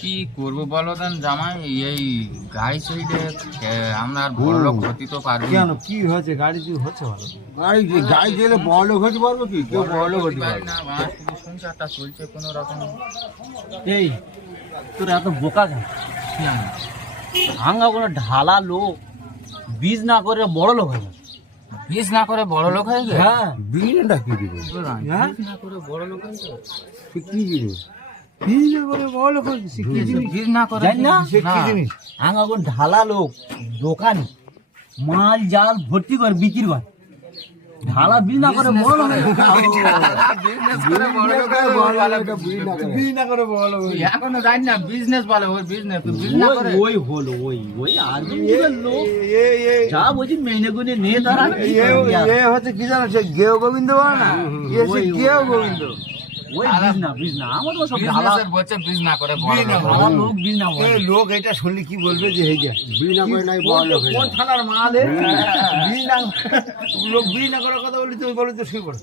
কি করবো বলো দেন জামাই, এই গাড়ি চড়ে আমরা আর বড় লোক হতে তো পারবো কেন কি হয়েছে? গাড়ি কি হচ্ছে ভালো? গাড়ি গেলে বড় লোক হতে পারবো কি? কেউ বড় লোক হতে পারবে না, আমার শুধু সংসারটা চলছে কোনো রকম। এই তোর এত বোকা কেন? ভাঙা কোনো ঢালা লোক বীজ না করে বড় লোক হয়ে যাবে। বিজ না করে বড় লোক হয়ে গেছে। হ্যাঁ বিড়িটা কি দিবে? হ্যাঁ? বিজ না করে বড় লোক হয়ে গেছে। সে কি জিনিস? বীজ না করে বড় লোক হয়ে গেছে। কি জিনিস? বিজ না করে জানি না? সে কি না। জিনিস? ভাঙা কোনো ঢালা লোক দোকানে মাল জাল ভর্তি করে বিক্রি করে। ঢালা বীজ না করে বড় লোক হয়ে গেছে। বিজনেস করে বড় লোক হয়ে গেছে। বীজ না করে বড় লোক হয়ে গেছে। এখনো জানি না বিজনেস বলে, ওই বিজনেস বিজ না করে। ওই হলো ওই আর্মি লোক যা বলছি মেনে গুনে নিয়ে তারা এ হচ্ছে কি জানো, সে গেও গোবিন্দ বলে না, এ সে গেও গোবিন্দ। ওই বীজ না আমার তো সব ঢালা বিজনেসের বলছে বিজ না করে বড় লোক। ঢালা লোক বীজ না বলে। লোক এটা শুনলে কি বলবে যে এই যে বিড়ি না করে নাই বড় লোক হয়ে কোন যায়। থানার মাল বীজ না লোক বীজ না করার কথা বলি তুমি বলো তো শুই পড়ো